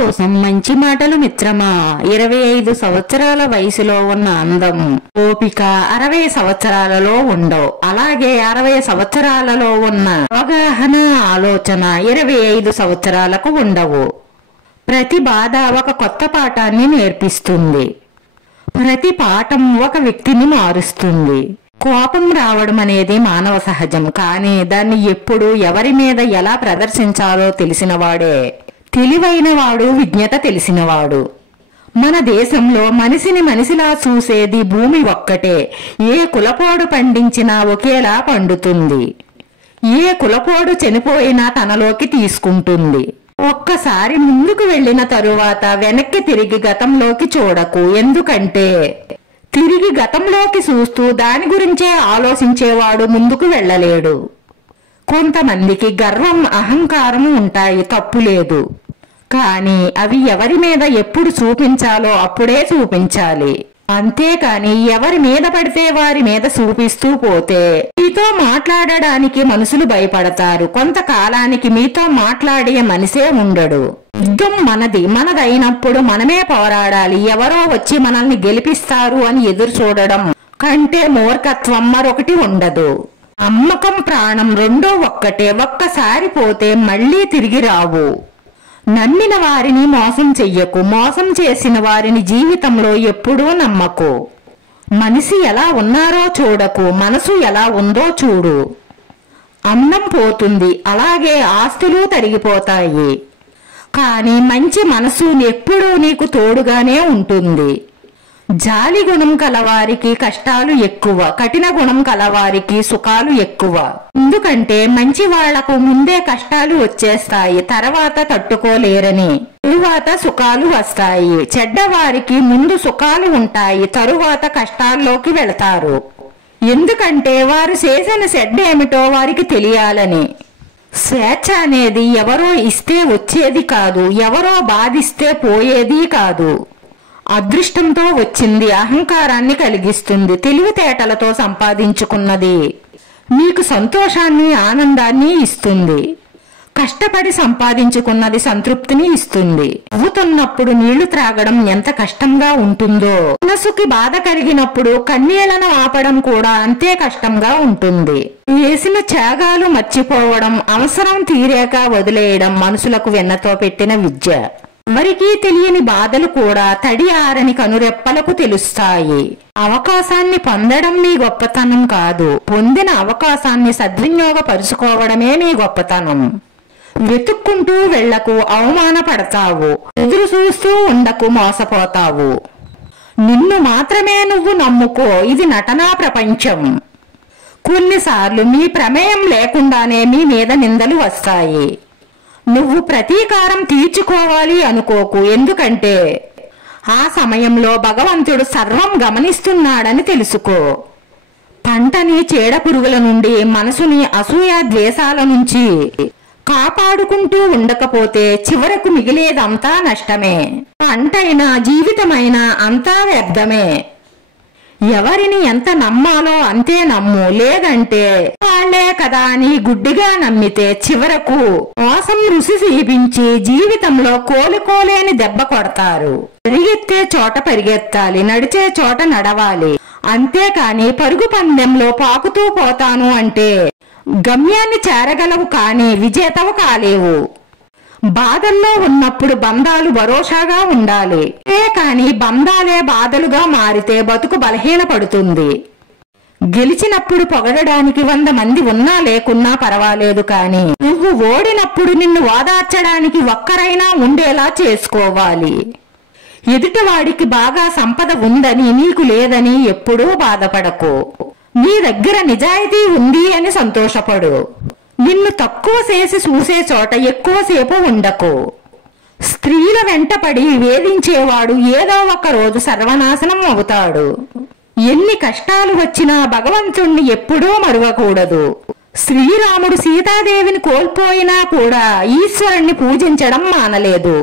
కోసం మంచి మాటలు మిత్రమా. 25 సంవత్సరాల వయసులో ఉన్న అందం, ఓపిక 60 సంవత్సరాలలో ఉండవు. అలాగే 60 సంవత్సరాలలో ఉన్న అవగాహన, ఆలోచన 25 సంవత్సరాలకు ఉండవు. ప్రతి బాధ ఒక కొత్త పాఠాన్ని నేర్పిస్తుంది. ప్రతి పాఠం ఒక వ్యక్తిని మారుస్తుంది. కోపం రావడం అనేది మానవ సహజం. కానీ దాన్ని ఎప్పుడు, ఎవరి మీద ఎలా ప్రదర్శించాలో తెలిసినవాడే తెలివైన వాడు, విజ్ఞత తెలిసినవాడు. మన దేశంలో మనిషిని మనిషిలా చూసేది భూమి ఒక్కటే. ఏ కులపోడు పండించినా ఒకేలా పండుతుంది. ఏ కులపోడు చనిపోయినా తనలోకి తీసుకుంటుంది. ఒక్కసారి ముందుకు వెళ్లిన తరువాత వెనక్కి తిరిగి గతంలోకి చూడకు. ఎందుకంటే తిరిగి గతంలోకి చూస్తూ దాని గురించే ఆలోచించేవాడు ముందుకు వెళ్ళలేడు. కొంతమందికి గర్వం, అహంకారం ఉంటాయి, తప్పులేదు. కానీ అవి ఎవరి మీద ఎప్పుడు చూపించాలో అప్పుడే చూపించాలి. అంతేకాని ఎవరి మీద పడితే వారి మీద చూపిస్తూ పోతే మీతో మాట్లాడడానికి మనుషులు భయపడతారు. కొంతకాలానికి మీతో మాట్లాడే మనిషే ఉండడు. యుద్ధం మనదైనప్పుడు మనమే పోరాడాలి. ఎవరో వచ్చి మనల్ని గెలిపిస్తారు అని ఎదురు చూడడం కంటే మూర్ఖత్వం మరొకటి ఉండదు. నమ్మకం, ప్రాణం రెండో ఒక్కటే. ఒక్కసారి పోతే మళ్లీ తిరిగి రావు. నమ్మిన వారిని మోసం చెయ్యకు. మోసం చేసిన వారిని జీవితంలో ఎప్పుడూ నమ్మకు. మనిషి ఎలా ఉన్నారో చూడకు, మనసు ఎలా ఉందో చూడు. అన్నం పోతుంది, అలాగే ఆస్తులు తరిగిపోతాయి. కానీ మంచి మనసు ఎప్పుడూ నీకు తోడుగానే ఉంటుంది. జాలి గుణం కలవారికి కష్టాలు ఎక్కువ, కఠిన గుణం కలవారికి సుఖాలు ఎక్కువ. ఎందుకంటే మంచి వాళ్లకు ముందే కష్టాలు వచ్చేస్తాయి, తర్వాత తట్టుకోలేరని. తరువాత సుఖాలు వస్తాయి. చెడ్డవారికి ముందు సుఖాలు ఉంటాయి, తరువాత కష్టాల్లోకి వెళతారు. ఎందుకంటే వారు చేసిన చెడ్డ ఏమిటో వారికి తెలియాలని. స్వేచ్ఛ అనేది ఎవరో ఇస్తే వచ్చేది కాదు, ఎవరో బాధిస్తే పోయేది కాదు. అదృష్టంతో వచ్చింది, అహంకారాన్ని కలిగిస్తుంది. తెలివితేటలతో సంపాదించుకున్నది మీకు సంతోషాన్ని, ఆనందాన్ని ఇస్తుంది. కష్టపడి సంపాదించుకున్నది సంతృప్తిని ఇస్తుంది. నవ్వుతున్నప్పుడు నీళ్లు త్రాగడం ఎంత కష్టంగా ఉంటుందో, మనసుకి బాధ కలిగినప్పుడు కన్నీళ్లను ఆపడం కూడా అంతే కష్టంగా ఉంటుంది. వేసిన త్యాగాలు మర్చిపోవడం, అవసరం తీరాక వదిలేయడం మనుషులకు వెన్నతో పెట్టిన విద్య. ఎవరికీ తెలియని బాధలు కూడా తడి ఆరని కనురెప్పలకు తెలుస్తాయి. అవకాశాన్ని పొందడం నీ గొప్పతనం కాదు, పొందిన అవకాశాన్ని సద్వినియోగపరుచుకోవడమే నీ గొప్పతనం. వెతుక్కుంటూ వెళ్లకు, అవమానపడతావు. ఎదురు చూస్తూ ఉండకు, మోసపోతావు. నిన్ను మాత్రమే నువ్వు నమ్ముకో. ఇది నటనా ప్రపంచం. కొన్నిసార్లు మీ ప్రమేయం లేకుండానే మీ మీద నిందలు వస్తాయి. నువ్వు ప్రతీకారం తీర్చుకోవాలి అనుకోకు. ఎందుకంటే ఆ సమయంలో భగవంతుడు సర్వం గమనిస్తున్నాడని తెలుసుకో. పంటని చీడ పురుగుల నుండి, మనసుని అసూయ ద్వేషాల నుంచి కాపాడుకుంటూ ఉండకపోతే చివరకు మిగిలేదంతా నష్టమే. పంటైనా జీవితమైనా అంతా వ్యర్థమే. ఎవరిని ఎంత నమ్మాలో అంతే నమ్ము. లేదంటే వాళ్లే కదా అని గుడ్డిగా నమ్మితే చివరకు మోసం రుచి చూపించి జీవితంలో కోలుకోలేని దెబ్బ కొడతారు. పరిగెత్తే చోట పరిగెత్తాలి, నడిచే చోట నడవాలి. అంతేకాని పరుగు పందెంలో పాకుతూ పోతాను అంటే గమ్యాన్ని చేరగలవు, కానీ విజేతవు కాలేవు. బాధల్లో ఉన్నప్పుడు బంధాలు భరోసాగా ఉండాలి. కానీ బంధాలే బాధలుగా మారితే బతుకు బలహీనపడుతుంది. గెలిచినప్పుడు పొగడడానికి 100 మంది ఉన్నా లేకున్నా పర్వాలేదు, కానీ నువ్వు ఓడినప్పుడు నిన్ను ఓదార్చడానికి ఒక్కరైనా ఉండేలా చేసుకోవాలి. ఎదుటివాడికి బాగా సంపద ఉందని, నీకు లేదని ఎప్పుడూ బాధపడకు. నీ దగ్గర నిజాయితీ ఉంది అని సంతోషపడు. నిన్ను తక్కువ చేసి చూసే చోట ఎక్కువసేపు ఉండకు. స్త్రీల వెంటపడి వేధించేవాడు ఏదో ఒక రోజు సర్వనాశనం అవుతాడు. ఎన్ని కష్టాలు వచ్చినా భగవంతుణ్ణి ఎప్పుడూ మరువకూడదు. శ్రీరాముడు సీతాదేవిని కోల్పోయినా కూడా ఈశ్వరుణ్ణి పూజించడం మానలేదు.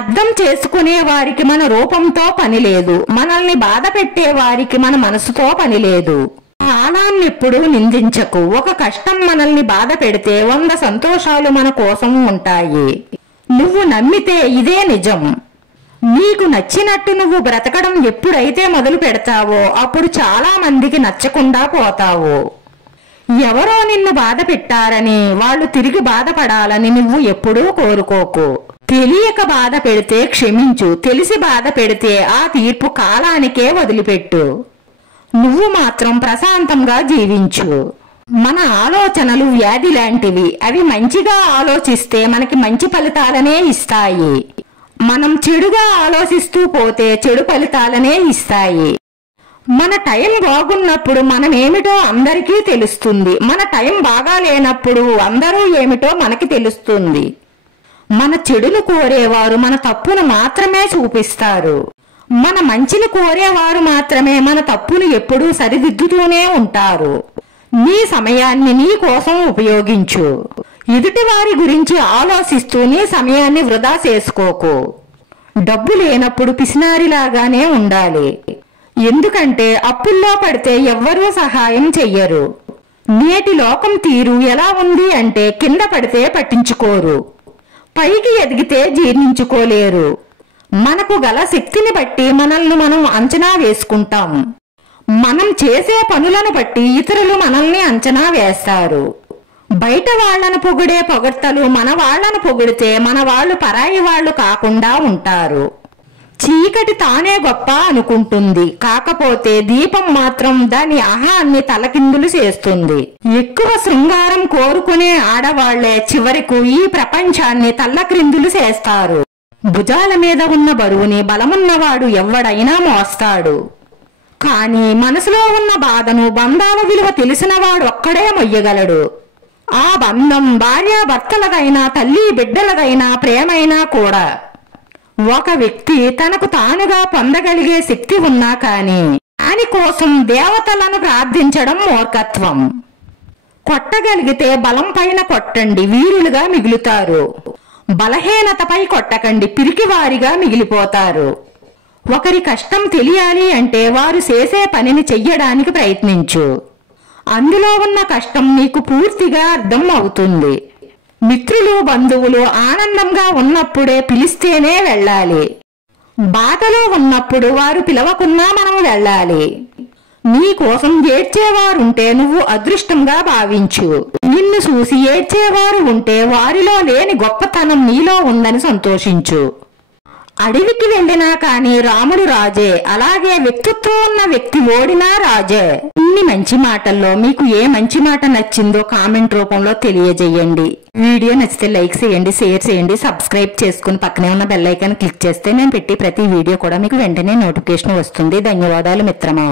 అర్థం చేసుకునే వారికి మన రూపంతో పని లేదు. మనల్ని బాధ పెట్టే వారికి మన మనసుతో పని లేదు. కాలాన్నెప్పుడు నిందించకు. ఒక కష్టం మనల్ని బాధ పెడితే 100 సంతోషాలు మన కోసం ఉంటాయి. నువ్వు నమ్మితే ఇదే నిజం. నీకు నచ్చినట్టు నువ్వు బ్రతకడం ఎప్పుడైతే మొదలు పెడతావో అప్పుడు చాలా మందికి నచ్చకుండా పోతావు. ఎవరో నిన్ను బాధ పెట్టారని వాళ్ళు తిరిగి బాధపడాలని నువ్వు ఎప్పుడూ కోరుకోకు. తెలియక బాధ పెడితే క్షమించు, తెలిసి బాధ పెడితే ఆ తీర్పు కాలానికే వదిలిపెట్టు. నువ్వు మాత్రం ప్రశాంతంగా జీవించు. మన ఆలోచనలు వ్యాధి లాంటివి. అవి మంచిగా ఆలోచిస్తే మనకి మంచి ఫలితాలనే ఇస్తాయి. మనం చెడుగా ఆలోచిస్తూ పోతే చెడు ఫలితాలనే ఇస్తాయి. మన టైం బాగున్నప్పుడు మనం ఏమిటో అందరికీ తెలుస్తుంది. మన టైం బాగా లేనప్పుడు అందరూ ఏమిటో మనకి తెలుస్తుంది. మన చెడును కోరేవారు మన తప్పును మాత్రమే చూపిస్తారు. మన మంచిని కోరేవారు మాత్రమే మన తప్పును ఎప్పుడూ సరిదిద్దుతూనే ఉంటారు. నీ సమయాన్ని నీ కోసం ఉపయోగించు. ఎదుటి వారి గురించి ఆలోచిస్తూ నీ సమయాన్ని వృధా చేసుకోకు. డబ్బు లేనప్పుడు పిసినారిలాగానే ఉండాలి. ఎందుకంటే అప్పుల్లో పడితే ఎవ్వరూ సహాయం చెయ్యరు. నేటి లోకం తీరు ఎలా ఉంది అంటే కింద పడితే పట్టించుకోరు, పైకి ఎదిగితే జీర్ణించుకోలేరు. మనకు గల శక్తిని బట్టి మనల్ని మనం అంచనా వేసుకుంటాం. మనం చేసే పనులను బట్టి ఇతరులు మనల్ని అంచనా వేస్తారు. బయట వాళ్లను పొగిడే పొగడ్తలు మన వాళ్లను పొగిడితే మన వాళ్ళు పరాయి వాళ్ళు కాకుండా ఉంటారు. చీకటి తానే గొప్ప అనుకుంటుంది, కాకపోతే దీపం మాత్రం దాని అహాన్ని తలకిందులు చేస్తుంది. ఎక్కువ శృంగారం కోరుకునే ఆడవాళ్లే చివరకు ఈ ప్రపంచాన్ని తల్లక్రిందులు చేస్తారు. భుజాల మీద ఉన్న బరువుని బలమున్నవాడు ఎవ్వడైనా మోస్తాడు. కానీ మనసులో ఉన్న బాధను, బంధాల విలువ తెలిసినవాడు ఒక్కడే మొయ్యగలడు. ఆ బంధం భార్యాభర్తలదైనా, తల్లి బిడ్డలదైనా, ప్రేమైనా కూడా. ఒక వ్యక్తి తనకు తానుగా పొందగలిగే శక్తి ఉన్నా కానీ దానికోసం దేవతలను ప్రార్థించడం మూర్ఖత్వం. కొట్టగలిగితే బలం పైన కొట్టండి, వీరులుగా మిగులుతారు. బలహీనతపై కొట్టకండి, పిరికివారిగా మిగిలిపోతారు. ఒకరి కష్టం తెలియాలి అంటే వారు చేసే పనిని చెయ్యడానికి ప్రయత్నించు. అందులో ఉన్న కష్టం నీకు పూర్తిగా అర్థం అవుతుంది. మిత్రులు, బంధువులు ఆనందంగా ఉన్నప్పుడే పిలిస్తేనే వెళ్ళాలి. బాధలో ఉన్నప్పుడు వారు పిలవకున్నా మనం వెళ్ళాలి. నీ కోసం ఏడ్చేవారుంటే నువ్వు అదృష్టంగా భావించు. నిన్ను చూసి ఏడ్చేవారు ఉంటే వారిలో లేని గొప్పతనం నీలో ఉందని సంతోషించు. అడవికి వెళ్ళినా కానీ రాముడు రాజే, అలాగే వ్యక్తిత్వం ఉన్న వ్యక్తి ఓడినా రాజే. ఇన్ని మంచి మాటల్లో మీకు ఏ మంచి మాట నచ్చిందో కామెంట్ రూపంలో తెలియజేయండి. వీడియో నచ్చితే లైక్ చేయండి, షేర్ చేయండి, సబ్స్క్రైబ్ చేసుకుని పక్కనే ఉన్న బెల్ ఐకాన్ క్లిక్ చేస్తే నేను పెట్టి ప్రతి వీడియో కూడా మీకు వెంటనే నోటిఫికేషన్ వస్తుంది. ధన్యవాదాలు మిత్రమా.